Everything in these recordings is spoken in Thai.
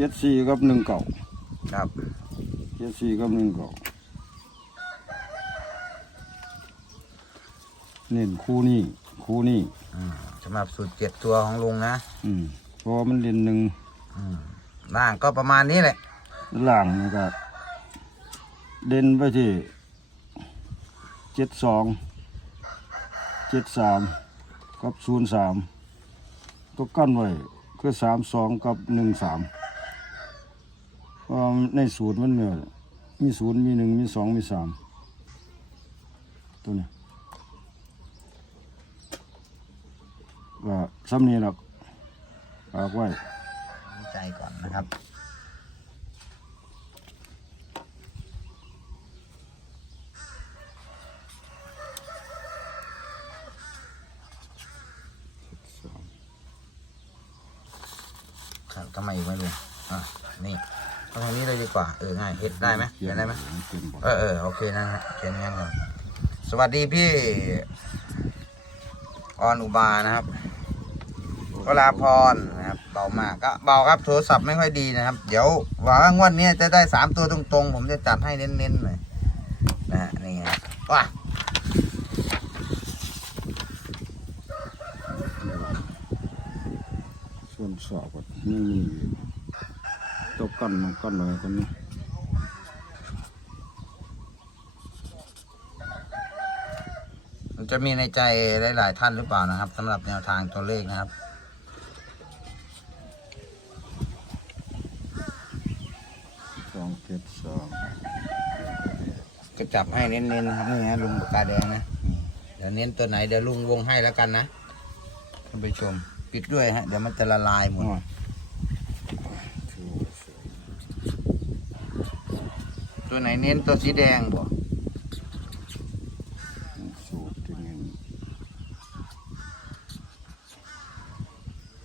จ็ดสี่กับหนึ่งเก่าครับเจ็ดสี่กับหนึ่งเก่าเน้นคู่นี้คู่นี้อืมสำหรับสูตรเจ็ดตัวของลุงนะอืมเพราะว่ามันเด่นหนึ่งอืมล่างก็ประมาณนี้แหละล่างนี่ก็เด่นไปที่เจ็ดสองเจ็ดสามกับศูนย์สามก็กั้นไว้คือสามสองกับหนึ่งสาม เพราะว่าในศูนย์มันเนี่ยมีศูนย์มีหนึ่งมีสองมีสามตัวนี้ก็ซ้ำนี้หรอกฝากไว้ใจก่อนนะครับครับทำไมอีกไม่รู้อะนี่ เอาทางนี้เลยดีกว่า เออง่ายเฮ็ดได้ไหมเขียนได้ไหมเต็มบ่เออเออโอเคนะฮะเขียนงั้นก่อนสวัสดีพี่ออนอุบานะครับวราพรนะครับเบามากก็เบาครับโทรศัพท์ไม่ค่อยดีนะครับ เดี๋ยวหวังว่างวดนี้จะได้สามตัวตรงๆ ผมจะจัดให้เน้นๆเลยนะฮะนี่ไงว้าส่วนสอบก็นี่มีอ ยู่ตัวกันมันกันเลยกันนี้มันจะมีในใจหลายๆท่านหรือเปล่านะครับสำหรับแนวทางตัวเลขนะครับ สองเจ็ดสองก็จับให้เน้นๆนะครับนี่ฮะลุงปากกาแดงนะนี่เดี๋ยวเน้นตัวไหนเดี๋ยวลุงวงให้แล้วกันนะท่านผู้ชม ปิดด้วยฮะ เดี๋ยวมันจะละลายหมด อ๋อ ตัวไหนเน้นตัวสีแดงบ่สูตรที่หนึ่ง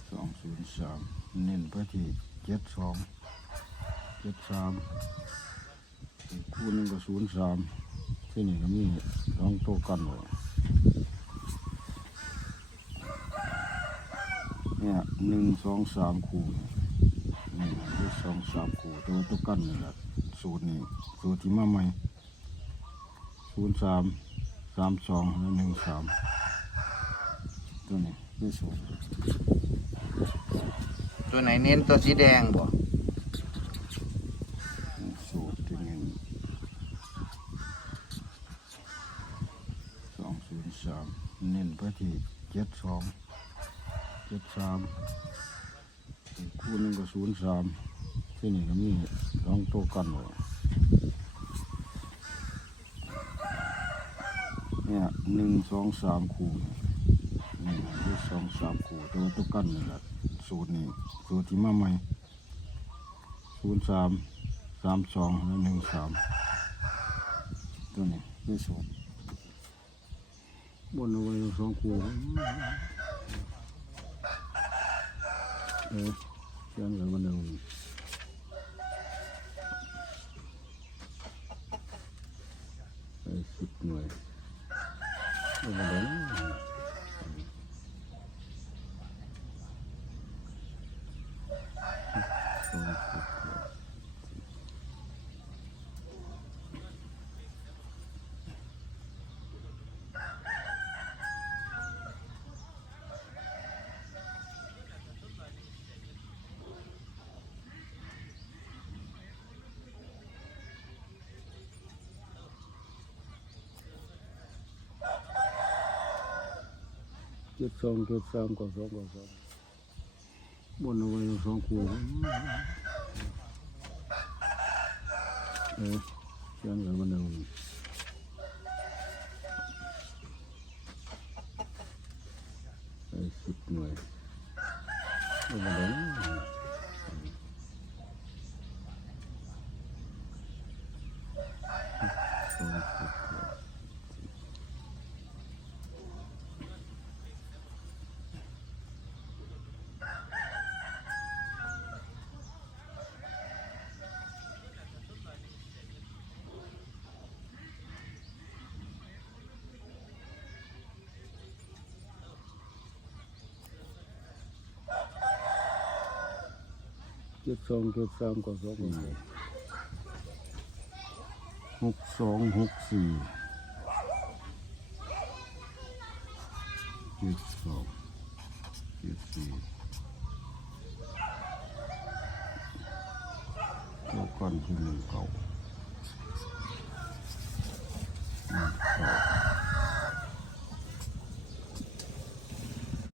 สองศูนย์สามเน้นไปที่เจ็ดสองเจ็ดสามคู่นึงก็ศูนย์สามที่นี่ก็มีสองตัวกันเลยเนี่ยหนึ่งสองสามคู่นี่งสองสามคู่ตัวตัวกันนี่แหละ สูตรนี้สูตรที่มาใหม่ศูนย์สามสามสองและหนึ่งสามตัวนี้คือสูตรตัวไหนเน้นตัวสีแดงบ่สูตรที่หนึ่งสองศูนย์สามเน้นไปที่เจ็ดสองเจ็ดสามอีกคู่หนึงก็ศูนย์สาม ที่นี่ก็มีสองตัวกันเลยเนี่ยหนึ่งสองสามคู่นี่คือสองสามคู่ตัวตัวกันนี่แหละสูตรนี้สูตรที่มาใหม่ศูนย์สามสามสองและหนึ่งสามตัวนี้คือสูตรบนเอาไว้สองขวบเออเขียนกันบนเอาไปสิบหน่ว ยเอามาเเจ็ดสองเจ็ดสามก็สองก็สองบนเอาไว้สองขวบเออเขียนกันบนเอาไปสิบหน่วยเอามาเลยสอ เจ็ดสองเจ็ดสามก็สองหกสองหกสี่เจ็ดสองเจ็ดสี่เก้าก้อนคือหนึ่งเก้าหนึ่งเก้า